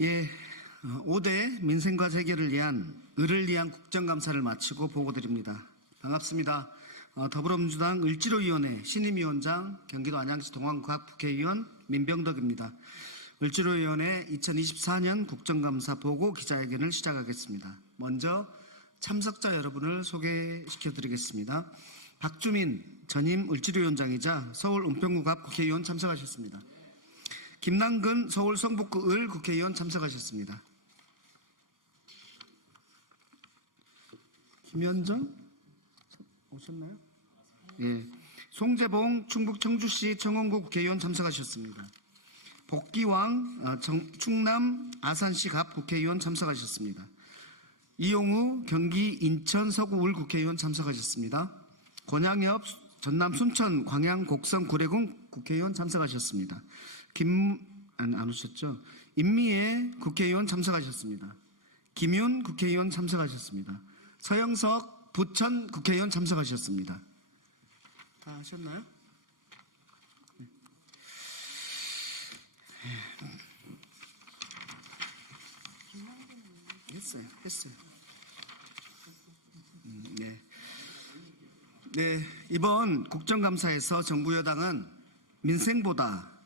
예, 5대 민생과제 해결을 위한 을을 위한 국정감사를 마치고 보고드립니다. 반갑습니다. 더불어민주당 을지로위원회 신임위원장 경기도 안양시 동안구갑 국회의원 민병덕입니다. 을지로위원회 2024년 국정감사 보고 기자회견을 시작하겠습니다. 먼저 참석자 여러분을 소개시켜드리겠습니다. 박주민 전임 을지로위원장이자 서울 은평구갑 국회의원 참석하셨습니다. 김남근 서울 성북구 을 국회의원 참석하셨습니다. 김현정 오셨나요? 예. 송재봉 충북 청주시 청원구 국회의원 참석하셨습니다. 복기왕 충남 아산시 갑 국회의원 참석하셨습니다. 이용우 경기 인천 서구 을 국회의원 참석하셨습니다. 권양엽 전남 순천 광양 곡성 구례군 국회의원 참석하셨습니다. 안 오셨죠? 임미애 국회의원 참석하셨습니다. 김윤 국회의원 참석하셨습니다. 서영석 부천 국회의원 참석하셨습니다. 다 하셨나요? 네. 했어요. 네, 이번 국정감사에서 정부 여당은 민생보다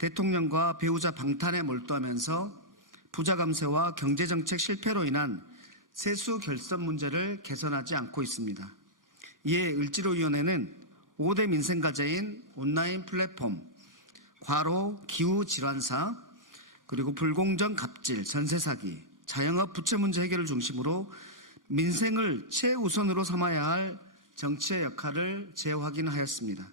대통령과 배우자 방탄에 몰두하면서 부자 감세와 경제정책 실패로 인한 세수 결선 문제를 개선하지 않고 있습니다. 이에 을지로위원회는 5대 민생과제인 온라인 플랫폼, 과로 기후질환사, 그리고 불공정 갑질, 전세 사기, 자영업 부채 문제 해결을 중심으로 민생을 최우선으로 삼아야 할 정치의 역할을 재확인하였습니다.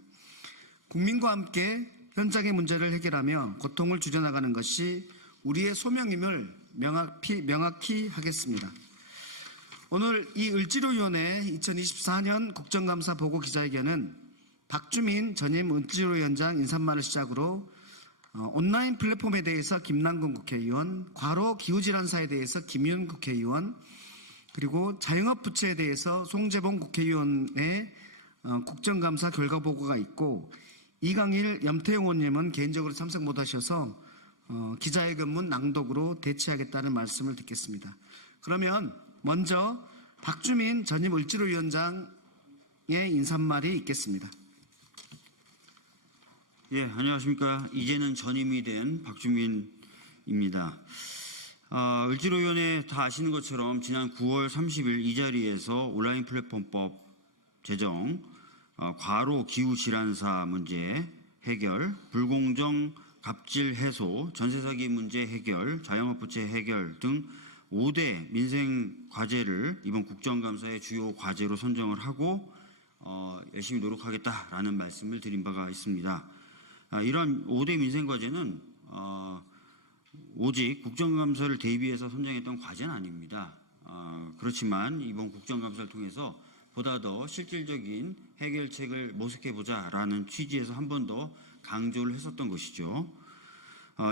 국민과 함께 현장의 문제를 해결하며 고통을 줄여나가는 것이 우리의 소명임을 명확히 하겠습니다. 오늘 이 을지로위원회 2024년 국정감사 보고 기자회견은 박주민 전임 을지로위원장 인사말을 시작으로 온라인 플랫폼에 대해서 김남근 국회의원, 과로 기후질환사에 대해서 김윤 국회의원, 그리고 자영업 부채에 대해서 송재봉 국회의원의 국정감사 결과 보고가 있고, 이강일 염태용 의원님은 개인적으로 참석 못하셔서 기자회견문 낭독으로 대체하겠다는 말씀을 듣겠습니다. 그러면 먼저 박주민 전임 을지로위원장의 인사말이 있겠습니다. 예, 안녕하십니까. 이제는 전임이 된 박주민입니다. 을지로위원회 다 아시는 것처럼 지난 9월 30일 이 자리에서 온라인 플랫폼법 제정, 과로 기후질환사 문제 해결, 불공정 갑질 해소, 전세사기 문제 해결, 자영업 부채 해결 등 5대 민생 과제를 이번 국정감사의 주요 과제로 선정을 하고 열심히 노력하겠다라는 말씀을 드린 바가 있습니다. 이런 5대 민생 과제는 오직 국정감사를 대비해서 선정했던 과제는 아닙니다. 그렇지만 이번 국정감사를 통해서 보다 더 실질적인 해결책을 모색해보자라는 취지에서 한 번 더 강조를 했었던 것이죠.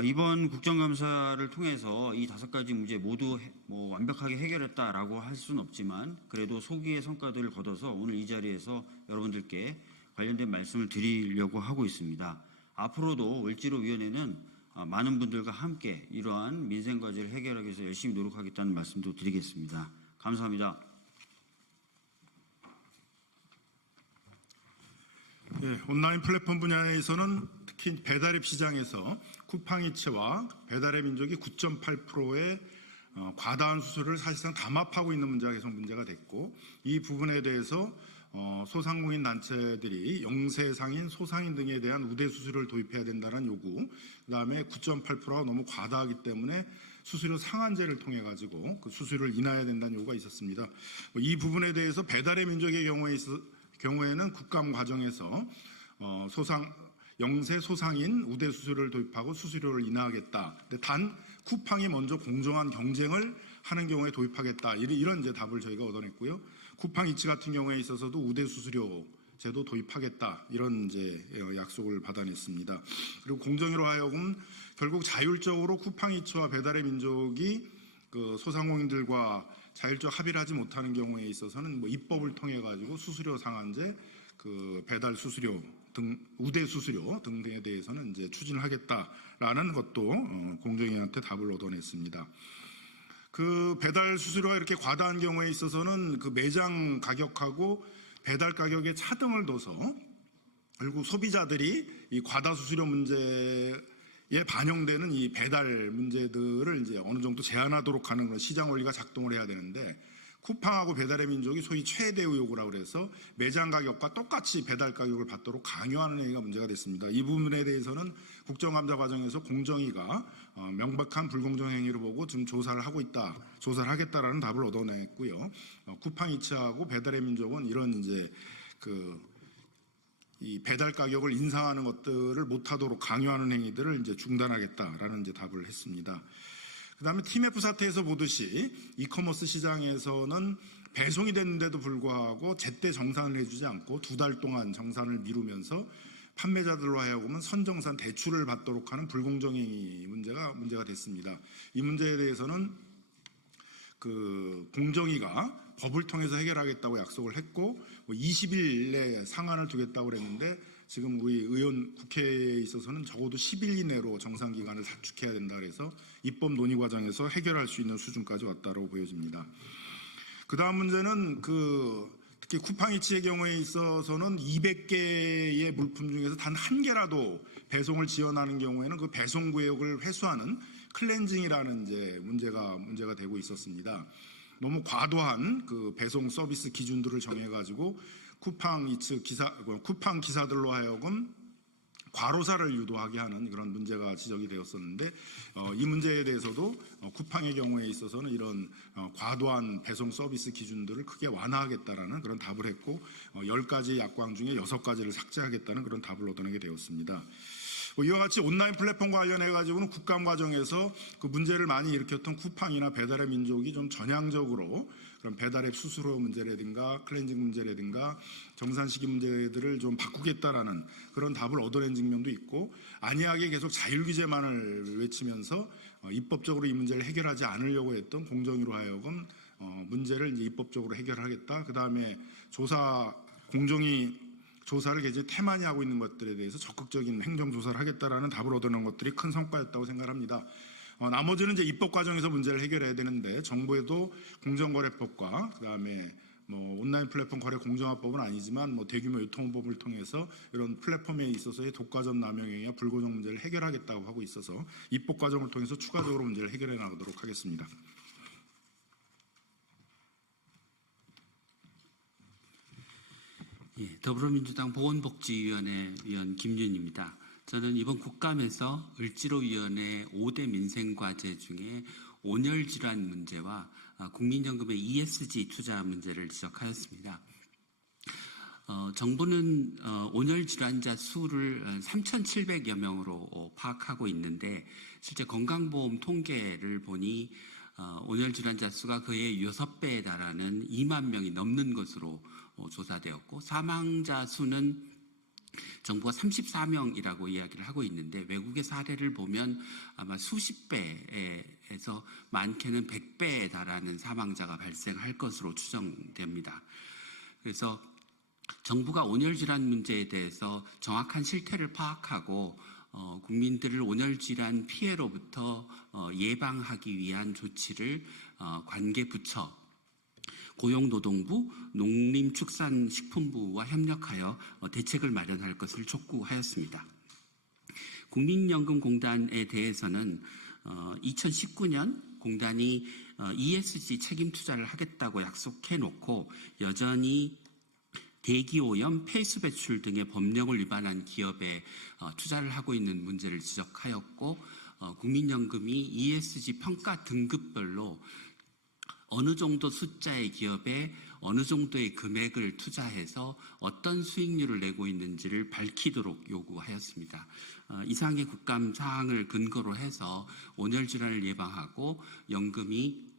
이번 국정감사를 통해서 이 5가지 문제 모두 완벽하게 해결했다라고 할 수는 없지만 그래도 소기의 성과들을 거둬서 오늘 이 자리에서 여러분들께 관련된 말씀을 드리려고 하고 있습니다. 앞으로도 을지로위원회는 많은 분들과 함께 이러한 민생과제를 해결하기 위해서 열심히 노력하겠다는 말씀도 드리겠습니다. 감사합니다. 네, 온라인 플랫폼 분야에서는 특히 배달앱 시장에서 쿠팡이츠와 배달앱 민족이 9.8%의 과다한 수수료를 사실상 담합하고 있는 문제가 계속 문제가 됐고, 이 부분에 대해서 소상공인 단체들이 영세상인, 소상인 등에 대한 우대 수수료를 도입해야 된다는 요구, 그다음에 9.8%가 너무 과다하기 때문에 수수료 상한제를 통해 가지고 그 수수료를 인하해야 된다는 요구가 있었습니다. 이 부분에 대해서 배달의 민족의 경우에는 국감 과정에서 영세 소상인 우대 수수료를 도입하고 수수료를 인하하겠다. 단 쿠팡이 먼저 공정한 경쟁을 하는 경우에 도입하겠다. 이런 이제 답을 저희가 얻어냈고요. 쿠팡이츠 같은 경우에 있어서도 우대 수수료 제도 도입하겠다. 이런 이제 약속을 받아냈습니다. 그리고 공정위로 하여금 결국 자율적으로 쿠팡이츠와 배달의 민족이 그 소상공인들과 자율적 합의를 하지 못하는 경우에 있어서는 입법을 통해 가지고 수수료 상한제, 그 배달 수수료 등 우대 수수료 등등에 대해서는 이제 추진을 하겠다라는 것도 공정위한테 답을 얻어냈습니다. 그 배달 수수료가 이렇게 과다한 경우에 있어서는 그 매장 가격하고 배달 가격에 차등을 둬서 결국 소비자들이 이 과다 수수료 문제에 반영되는 이 배달 문제들을 이제 어느 정도 제한하도록 하는 그런 시장 원리가 작동을 해야 되는데, 쿠팡하고 배달의 민족이 소위 최대 의혹이라고 그래서 매장 가격과 똑같이 배달 가격을 받도록 강요하는 행위가 문제가 됐습니다. 이 부분에 대해서는 국정감사 과정에서 공정위가 명백한 불공정 행위를 보고 지금 조사를 하겠다라는 답을 얻어냈고요. 쿠팡이츠하고 배달의 민족은 이런 이제 이 배달 가격을 인상하는 것들을 못하도록 강요하는 행위들을 이제 중단하겠다라는 이제 답을 했습니다. 그다음에 TMF 사태에서 보듯이 이커머스 시장에서는 배송이 됐는데도 불구하고 제때 정산을 해주지 않고 2달 동안 정산을 미루면서 판매자들로 하여금은 선정산 대출을 받도록 하는 불공정 행위 문제가 됐습니다. 이 문제에 대해서는 그 공정위가 법을 통해서 해결하겠다고 약속을 했고 20일 내에 상한을 두겠다고 그랬는데, 지금 우리 국회에 있어서는 적어도 10일 이내로 정상 기간을 단축해야 된다 그래서 입법 논의 과정에서 해결할 수 있는 수준까지 왔다고 보여집니다. 그 다음 문제는 특히 쿠팡이츠의 경우에 있어서는 200개의 물품 중에서 단 한 개라도 배송을 지연하는 경우에는 그 배송 구역을 회수하는 클렌징이라는 이제 문제가 되고 있었습니다. 너무 과도한 그 배송 서비스 기준들을 정해가지고 쿠팡 기사들로 하여금 과로사를 유도하게 하는 그런 문제가 지적이 되었었는데, 이 문제에 대해서도 쿠팡의 경우에 있어서는 이런 과도한 배송 서비스 기준들을 크게 완화하겠다라는 그런 답을 했고, 10가지 약관 중에 6가지를 삭제하겠다는 그런 답을 얻어내게 되었습니다. 이와 같이 온라인 플랫폼 관련해 가지고는 국감 과정에서 그 문제를 많이 일으켰던 쿠팡이나 배달의 민족이 좀 전향적으로 그런 배달앱 수수료 문제라든가 클렌징 문제라든가 정산 시기 문제들을 좀 바꾸겠다라는 그런 답을 얻어낸 측면도 있고, 안이하게 계속 자율 규제만을 외치면서 입법적으로 이 문제를 해결하지 않으려고 했던 공정위로 하여금 문제를 이제 입법적으로 해결하겠다. 그 다음에 공정위 조사를 굉장히 태만히 하고 있는 것들에 대해서 적극적인 행정 조사를 하겠다라는 답을 얻어낸 것들이 큰 성과였다고 생각합니다. 나머지는 이제 입법 과정에서 문제를 해결해야 되는데, 정부에도 공정거래법과 그다음에 온라인 플랫폼 거래 공정화법은 아니지만 대규모 유통법을 통해서 이런 플랫폼에 있어서의 독과점 남용 행위와 불공정 문제를 해결하겠다고 하고 있어서 입법 과정을 통해서 추가적으로 문제를 해결해 나가도록 하겠습니다. 예, 더불어민주당 보건복지위원회 위원 김윤입니다. 저는 이번 국감에서 을지로위원회 5대 민생과제 중에 온열질환 문제와 국민연금의 ESG 투자 문제를 지적하였습니다. 정부는 온열질환자 수를 3,700여 명으로 파악하고 있는데, 실제 건강보험 통계를 보니 온열질환자 수가 그의 6배에 달하는 2만 명이 넘는 것으로 조사되었고, 사망자 수는 정부가 34명이라고 이야기를 하고 있는데, 외국의 사례를 보면 아마 수십 배에서 많게는 100배에 달하는 사망자가 발생할 것으로 추정됩니다. 그래서 정부가 온열질환 문제에 대해서 정확한 실태를 파악하고 국민들을 온열질환 피해로부터 예방하기 위한 조치를 관계부처, 고용노동부, 농림축산식품부와 협력하여 대책을 마련할 것을 촉구하였습니다. 국민연금공단에 대해서는 2019년 공단이 ESG 책임 투자를 하겠다고 약속해놓고 여전히 대기오염, 폐수 배출 등의 법령을 위반한 기업에 투자를 하고 있는 문제를 지적하였고, 국민연금이 ESG 평가 등급별로 어느 정도 숫자의 기업에 어느 정도의 금액을 투자해서 어떤 수익률을 내고 있는지를 밝히도록 요구하였습니다. 이상의 국감 사항을 근거로 해서 온열질환을 예방하고 연금이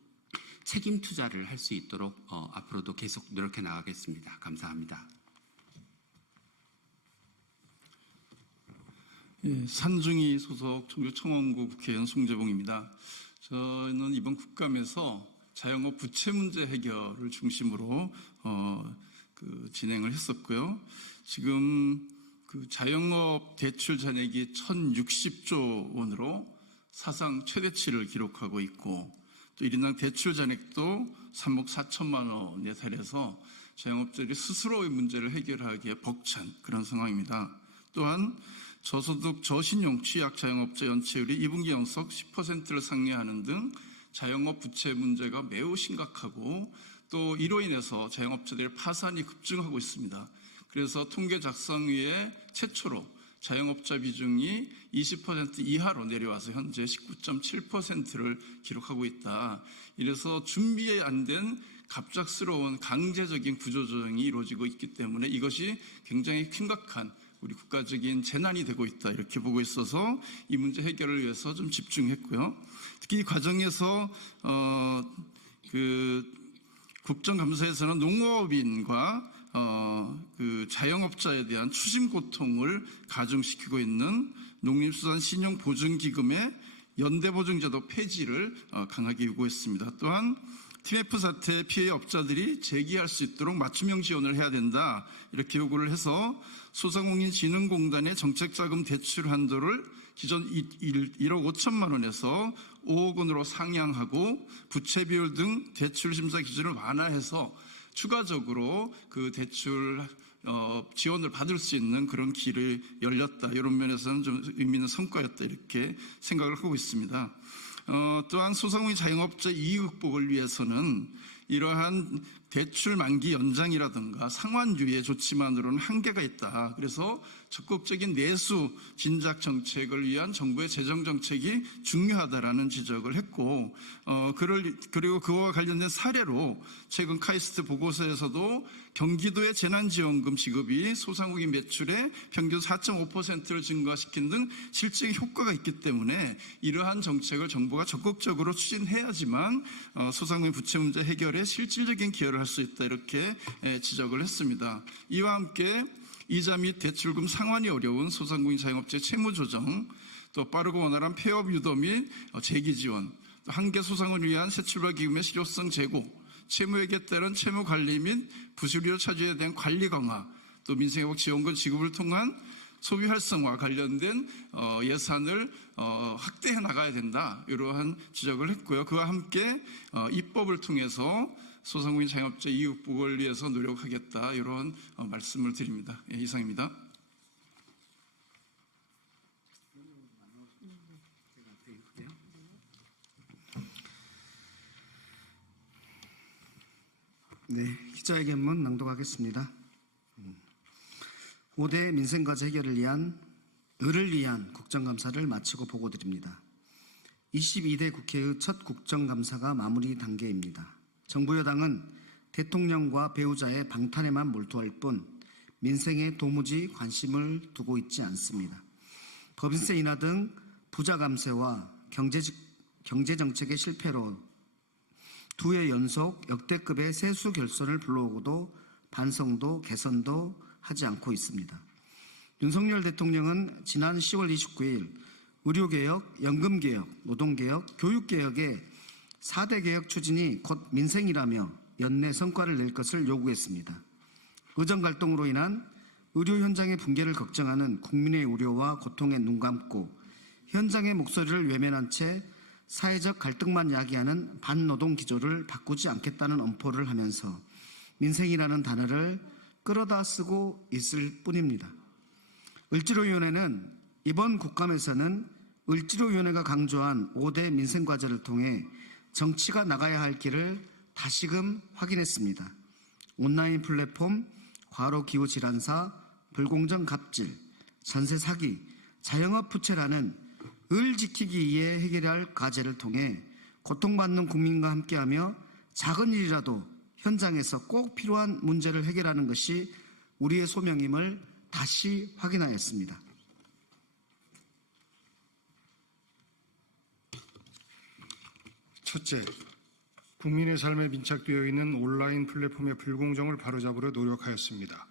책임 투자를 할 수 있도록 앞으로도 계속 노력해 나가겠습니다. 감사합니다. 예, 산중이 소속 청주청원구 국회의원 송재봉입니다. 저는 이번 국감에서 자영업 부채 문제 해결을 중심으로 진행을 했었고요. 지금 그 자영업 대출 잔액이 1,060조 원으로 사상 최대치를 기록하고 있고 또 1인당 대출 잔액도 3억 4천만 원에 달해서 자영업자들이 스스로의 문제를 해결하기에 벅찬 그런 상황입니다. 또한 저소득 저신용 취약 자영업자 연체율이 2분기 연속 10%를 상회하는 등 자영업 부채 문제가 매우 심각하고 또 이로 인해서 자영업자들의 파산이 급증하고 있습니다. 그래서 통계 작성위에 최초로 자영업자 비중이 20% 이하로 내려와서 현재 19.7%를 기록하고 있다. 이래서 준비 안 된 갑작스러운 강제적인 구조조정이 이루어지고 있기 때문에 이것이 굉장히 심각한 우리 국가적인 재난이 되고 있다 이렇게 보고 있어서 이 문제 해결을 위해서 좀 집중했고요. 특히 이 과정에서 국정감사에서는 농업인과 그 자영업자에 대한 추심 고통을 가중시키고 있는 농림수산신용보증기금의 연대보증제도 폐지를 강하게 요구했습니다. 또한 TMF 사태 피해 업자들이 재기할 수 있도록 맞춤형 지원을 해야 된다 이렇게 요구를 해서 소상공인진흥공단의 정책자금 대출 한도를 기존 1억 5천만 원에서 5억 원으로 상향하고 부채 비율 등 대출 심사 기준을 완화해서 추가적으로 그 대출 지원을 받을 수 있는 그런 길을 열렸다. 이런 면에서는 좀 의미 있는 성과였다. 이렇게 생각을 하고 있습니다. 또한 소상공인 자영업자 이익 극복을 위해서는 이러한 대출 만기 연장이라든가 상환유예 조치만으로는 한계가 있다. 그래서 적극적인 내수 진작 정책을 위한 정부의 재정 정책이 중요하다라는 지적을 했고, 그리고 그와 관련된 사례로 최근 카이스트 보고서에서도 경기도의 재난지원금 지급이 소상공인 매출의 평균 4.5%를 증가시킨 등 실질적 효과가 있기 때문에 이러한 정책을 정부가 적극적으로 추진해야지만 소상공인 부채 문제 해결에 실질적인 기여를 할 수 있다 이렇게 지적을 했습니다. 이와 함께 이자 및 대출금 상환이 어려운 소상공인 자영업자의 채무 조정, 또 빠르고 원활한 폐업 유도 및 재기 지원, 또 한계 소상공인을 위한 새출발 기금의 실효성 제고, 채무액에 따른 채무 관리 및 부수료 차지에 대한 관리 강화, 또 민생회복 지원금 지급을 통한 소비 활성화 관련된 예산을 확대해 나가야 된다. 이러한 지적을 했고요. 그와 함께 입법을 통해서 소상공인 자영업자 이익 극복을 위해서 노력하겠다. 이런 말씀을 드립니다. 예, 이상입니다. 네, 기자회견문 낭독하겠습니다. 5대 민생과제 해결을 위한 국정감사를 마치고 보고드립니다. 22대 국회의 첫 국정감사가 마무리 단계입니다. 정부 여당은 대통령과 배우자의 방탄에만 몰두할 뿐 민생에 도무지 관심을 두고 있지 않습니다. 법인세 인하 등 부자 감세와 경제정책의 실패로 두 해 연속 역대급의 세수 결손을 불러오고도 반성도 개선도 하지 않고 있습니다. 윤석열 대통령은 지난 10월 29일 의료개혁, 연금개혁, 노동개혁, 교육개혁의 4대 개혁 추진이 곧 민생이라며 연내 성과를 낼 것을 요구했습니다. 의정 갈등으로 인한 의료 현장의 붕괴를 걱정하는 국민의 우려와 고통에 눈 감고 현장의 목소리를 외면한 채 사회적 갈등만 야기하는 반노동 기조를 바꾸지 않겠다는 엄포를 하면서 민생이라는 단어를 끌어다 쓰고 있을 뿐입니다. 을지로위원회는 이번 국감에서는 을지로위원회가 강조한 5대 민생과제를 통해 정치가 나가야 할 길을 다시금 확인했습니다. 온라인 플랫폼, 과로기후질환사, 불공정 갑질, 전세 사기, 자영업 부채라는 을 지키기 위해 해결해야 할 과제를 통해 고통받는 국민과 함께하며 작은 일이라도 현장에서 꼭 필요한 문제를 해결하는 것이 우리의 소명임을 다시 확인하였습니다. 첫째, 국민의 삶에 밀착되어 있는 온라인 플랫폼의 불공정을 바로잡으려 노력하였습니다.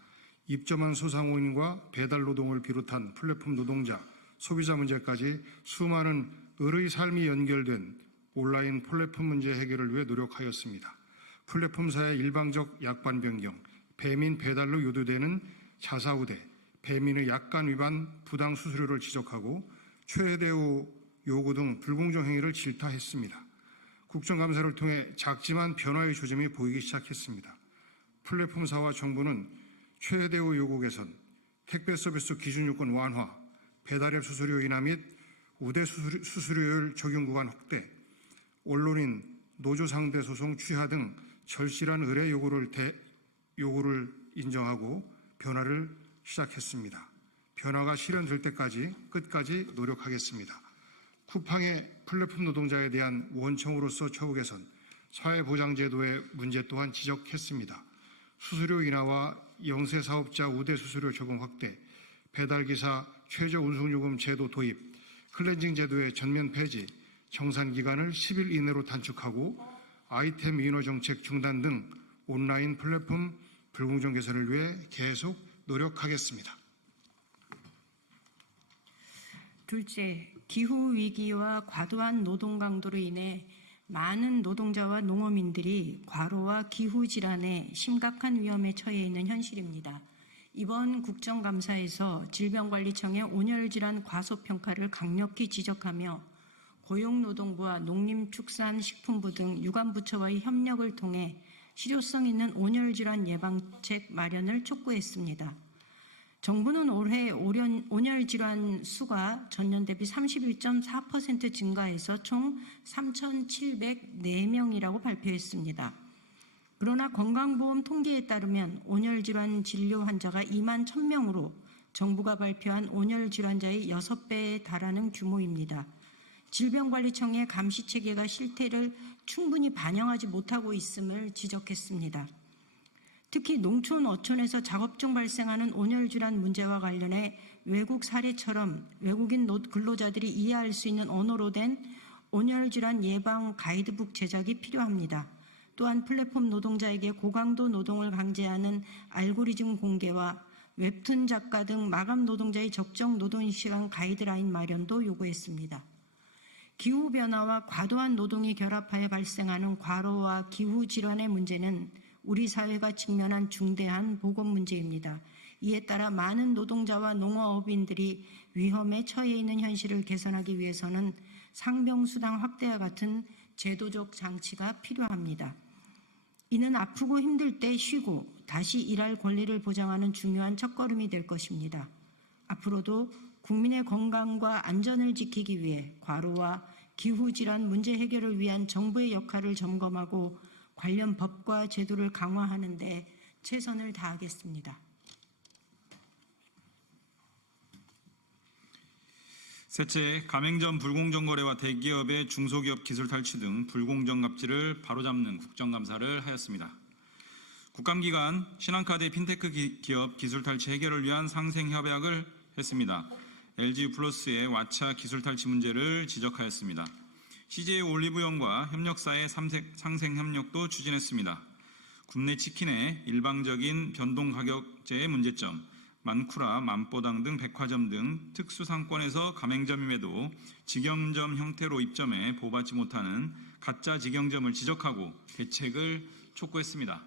입점한 소상공인과 배달 노동을 비롯한 플랫폼 노동자, 소비자 문제까지 수많은 을의 삶이 연결된 온라인 플랫폼 문제 해결을 위해 노력하였습니다. 플랫폼사의 일방적 약관 변경, 배민 배달로 유도되는 자사우대, 배민의 약관 위반, 부당 수수료를 지적하고 최대우 요구 등 불공정 행위를 질타했습니다. 국정감사를 통해 작지만 변화의 조짐이 보이기 시작했습니다. 플랫폼사와 정부는 최대우 요구 개선, 택배 서비스 기준 요건 완화, 배달앱 수수료 인하 및 우대 수수료율 적용 구간 확대, 언론인 노조 상대 소송 취하 등 절실한 의뢰 요구를 인정하고 변화를 시작했습니다. 변화가 실현될 때까지 끝까지 노력하겠습니다. 쿠팡의 플랫폼 노동자에 대한 원청으로서 처우 개선, 사회보장제도의 문제 또한 지적했습니다. 수수료 인하와 영세사업자 우대 수수료 적용 확대, 배달기사 최저 운송요금 제도 도입, 클렌징 제도의 전면 폐지, 정산기간을 10일 이내로 단축하고 아이템 인허 정책 중단 등 온라인 플랫폼 불공정 개선을 위해 계속 노력하겠습니다. 둘째, 기후 위기와 과도한 노동 강도로 인해 많은 노동자와 농어민들이 과로와 기후 질환에 심각한 위험에 처해 있는 현실입니다. 이번 국정감사에서 질병관리청의 온열질환 과소평가를 강력히 지적하며 고용노동부와 농림축산식품부 등 유관부처와의 협력을 통해 실효성 있는 온열질환 예방책 마련을 촉구했습니다. 정부는 올해 온열질환 수가 전년 대비 31.4% 증가해서 총 3,704명이라고 발표했습니다. 그러나 건강보험 통계에 따르면 온열질환 진료 환자가 2만 1,000명으로 정부가 발표한 온열질환자의 6배에 달하는 규모입니다. 질병관리청의 감시체계가 실태를 충분히 반영하지 못하고 있음을 지적했습니다. 특히 농촌, 어촌에서 작업 중 발생하는 온열질환 문제와 관련해 외국 사례처럼 외국인 근로자들이 이해할 수 있는 언어로 된 온열질환 예방 가이드북 제작이 필요합니다. 또한 플랫폼 노동자에게 고강도 노동을 강제하는 알고리즘 공개와 웹툰 작가 등 마감 노동자의 적정 노동시간 가이드라인 마련도 요구했습니다. 기후변화와 과도한 노동이 결합하여 발생하는 과로와 기후질환의 문제는 우리 사회가 직면한 중대한 보건 문제입니다. 이에 따라 많은 노동자와 농어업인들이 위험에 처해 있는 현실을 개선하기 위해서는 상병수당 확대와 같은 제도적 장치가 필요합니다. 이는 아프고 힘들 때 쉬고 다시 일할 권리를 보장하는 중요한 첫걸음이 될 것입니다. 앞으로도 국민의 건강과 안전을 지키기 위해 과로와 기후질환 문제 해결을 위한 정부의 역할을 점검하고 관련 법과 제도를 강화하는 데 최선을 다하겠습니다. 셋째, 가맹점 불공정 거래와 대기업의 중소기업 기술 탈취 등 불공정 갑질을 바로잡는 국정감사를 하였습니다. 국감기간 신한카드의 핀테크 기업 기술 탈취 해결을 위한 상생협약을 했습니다. LG유플러스의 왓챠 기술 탈취 문제를 지적하였습니다. CJ 올리브영과 협력사의 상생협력도 추진했습니다. 국내 치킨의 일방적인 변동 가격제의 문제점, 만쿠라, 만보당 등 백화점 등 특수상권에서 가맹점임에도 직영점 형태로 입점해 보호받지 못하는 가짜 직영점을 지적하고 대책을 촉구했습니다.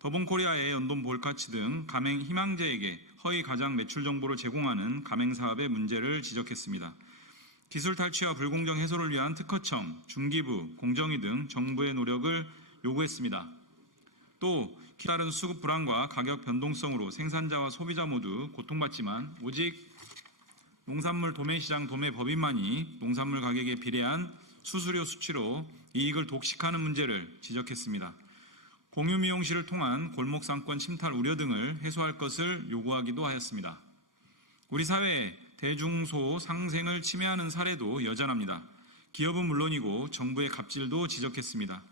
더본코리아의 연돈 볼카치 등 가맹 희망자에게 허위 가장 매출 정보를 제공하는 가맹사업의 문제를 지적했습니다. 기술 탈취와 불공정 해소를 위한 특허청, 중기부, 공정위 등 정부의 노력을 요구했습니다. 또 다른 수급 불안과 가격 변동성으로 생산자와 소비자 모두 고통받지만 오직 농산물 도매시장 도매법인만이 농산물 가격에 비례한 수수료 수치로 이익을 독식하는 문제를 지적했습니다. 공유미용실을 통한 골목상권 침탈 우려 등을 해소할 것을 요구하기도 하였습니다. 우리 사회에 대중소 상생을 침해하는 사례도 여전합니다. 기업은 물론이고 정부의 갑질도 지적했습니다.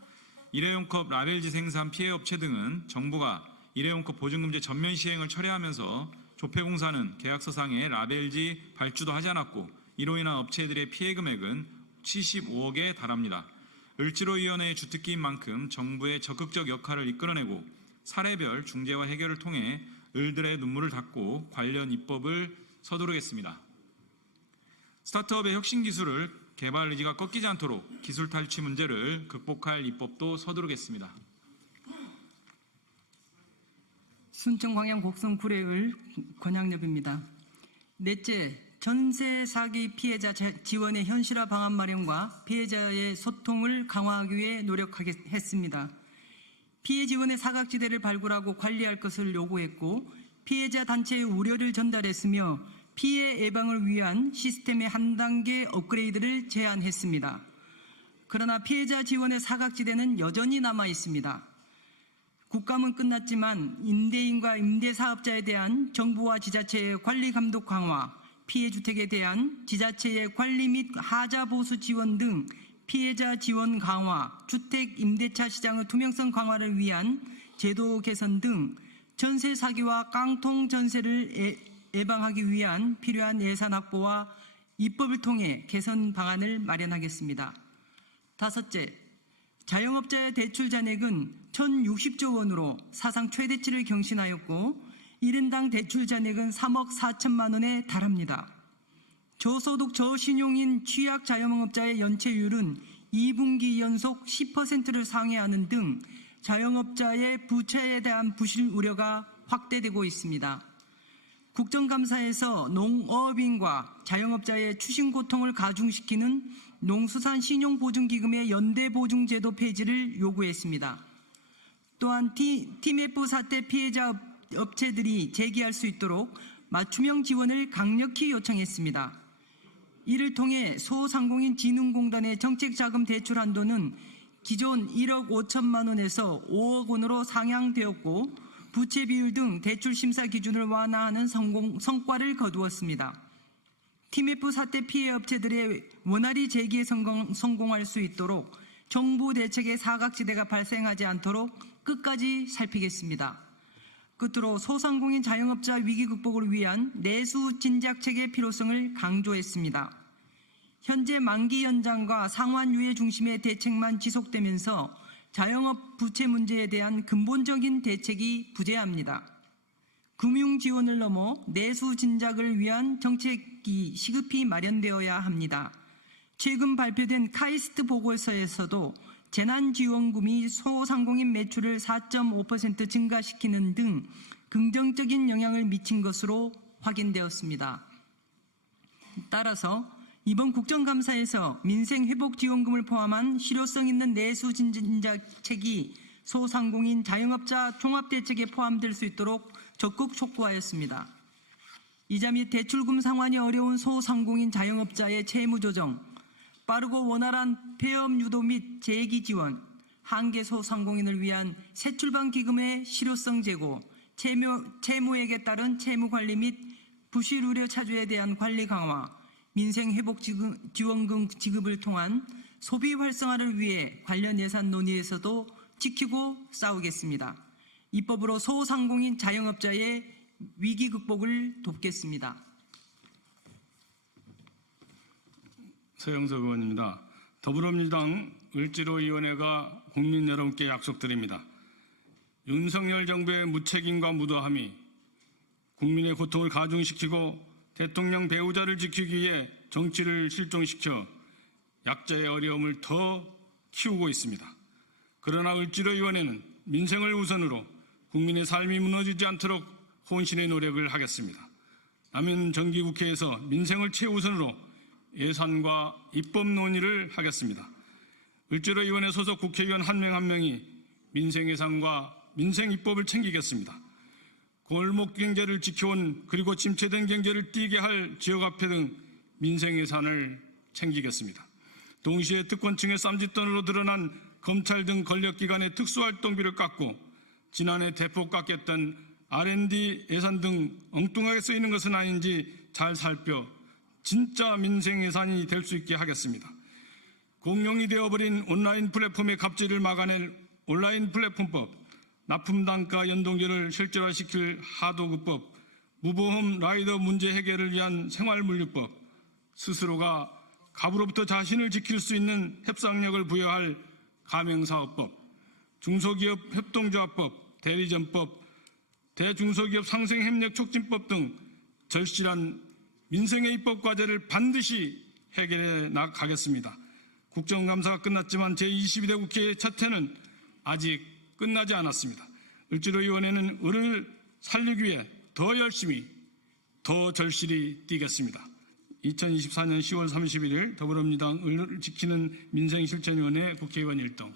일회용컵 라벨지 생산 피해 업체 등은 정부가 일회용컵 보증금제 전면 시행을 철회하면서 조폐공사는 계약서상에 라벨지 발주도 하지 않았고 이로 인한 업체들의 피해 금액은 75억에 달합니다. 을지로위원회의 주특기인 만큼 정부의 적극적 역할을 이끌어내고 사례별 중재와 해결을 통해 을들의 눈물을 닦고 관련 입법을 서두르겠습니다. 스타트업의 혁신 기술을 개발 의지가 꺾이지 않도록 기술 탈취 문제를 극복할 입법도 서두르겠습니다. 순천 광양 곡성 구례을 권양엽입니다. 넷째, 전세 사기 피해자 지원의 현실화 방안 마련과 피해자의 소통을 강화하기 위해 노력하겠습니다. 피해 지원의 사각지대를 발굴하고 관리할 것을 요구했고 피해자 단체의 우려를 전달했으며 피해 예방을 위한 시스템의 한 단계 업그레이드를 제안했습니다. 그러나 피해자 지원의 사각지대는 여전히 남아 있습니다. 국감은 끝났지만 임대인과 임대사업자에 대한 정부와 지자체의 관리 감독 강화, 피해주택에 대한 지자체의 관리 및 하자 보수 지원 등 피해자 지원 강화, 주택 임대차 시장의 투명성 강화를 위한 제도 개선 등 전세 사기와 깡통 전세를 예방하기 위한 필요한 예산 확보와 입법을 통해 개선 방안을 마련하겠습니다. 다섯째, 자영업자의 대출 잔액은 1,060조 원으로 사상 최대치를 경신하였고 1인당 대출 잔액은 3억 4천만 원에 달합니다. 저소득 저신용인 취약 자영업자의 연체율은 2분기 연속 10%를 상회하는 등 자영업자의 부채에 대한 부실 우려가 확대되고 있습니다. 국정감사에서 농업인과 자영업자의 추심 고통을 가중시키는 농수산신용보증기금의 연대보증제도 폐지를 요구했습니다. 또한 TMF 사태 피해자 업체들이 제기할 수 있도록 맞춤형 지원을 강력히 요청했습니다. 이를 통해 소상공인 진흥공단의 정책자금 대출 한도는 기존 1억 5천만 원에서 5억 원으로 상향되었고 부채 비율 등 대출 심사 기준을 완화하는 성과를 거두었습니다. TMF 사태 피해 업체들의 원활히 재기에 성공할 수 있도록 정부 대책의 사각지대가 발생하지 않도록 끝까지 살피겠습니다. 끝으로 소상공인 자영업자 위기 극복을 위한 내수 진작책의 필요성을 강조했습니다. 현재 만기 연장과 상환 유예 중심의 대책만 지속되면서 자영업 부채 문제에 대한 근본적인 대책이 부재합니다. 금융 지원을 넘어 내수 진작을 위한 정책이 시급히 마련되어야 합니다. 최근 발표된 카이스트 보고서에서도 재난지원금이 소상공인 매출을 4.5% 증가시키는 등 긍정적인 영향을 미친 것으로 확인되었습니다. 따라서 이번 국정감사에서 민생회복지원금을 포함한 실효성 있는 내수 진작책이 소상공인 자영업자 종합대책에 포함될 수 있도록 적극 촉구하였습니다. 이자 및 대출금 상환이 어려운 소상공인 자영업자의 채무조정, 빠르고 원활한 폐업 유도 및 재기 지원, 한계 소상공인을 위한 새출발 기금의 실효성 제고, 채무액에 따른 채무 관리 및 부실 우려 차주에 대한 관리 강화, 민생회복지원금 지급을 통한 소비 활성화를 위해 관련 예산 논의에서도 지키고 싸우겠습니다. 입법으로 소상공인 자영업자의 위기 극복을 돕겠습니다. 서영석 의원입니다. 더불어민주당 을지로위원회가 국민 여러분께 약속드립니다. 윤석열 정부의 무책임과 무도함이 국민의 고통을 가중시키고 대통령 배우자를 지키기 위해 정치를 실종시켜 약자의 어려움을 더 키우고 있습니다. 그러나 을지로위원회는 민생을 우선으로 국민의 삶이 무너지지 않도록 혼신의 노력을 하겠습니다. 남은 정기국회에서 민생을 최우선으로 예산과 입법 논의를 하겠습니다. 을지로위원회 소속 국회의원 한 명 한 명이 민생 예산과 민생 입법을 챙기겠습니다. 골목 경제를 지켜온 그리고 침체된 경제를 뛰게 할 지역화폐 등 민생 예산을 챙기겠습니다. 동시에 특권층의 쌈짓돈으로 드러난 검찰 등 권력기관의 특수활동비를 깎고 지난해 대폭 깎였던 R&D 예산 등 엉뚱하게 쓰이는 것은 아닌지 잘 살펴 진짜 민생 예산이 될 수 있게 하겠습니다. 공용이 되어버린 온라인 플랫폼의 갑질을 막아낼 온라인 플랫폼법, 납품단가 연동제를 실질화시킬 하도급법, 무보험 라이더 문제 해결을 위한 생활물류법, 스스로가 갑으로부터 자신을 지킬 수 있는 협상력을 부여할 가맹사업법, 중소기업 협동조합법, 대리점법, 대중소기업 상생협력 촉진법 등 절실한 민생의 입법 과제를 반드시 해결해 나가겠습니다. 국정감사가 끝났지만 제22대 국회의 첫 해는 아직 끝나지 않았습니다. 을지로위원회는 을을 살리기 위해 더 열심히, 더 절실히 뛰겠습니다. 2024년 10월 31일 더불어민주당 을 지키는 민생실천위원회 국회의원 일동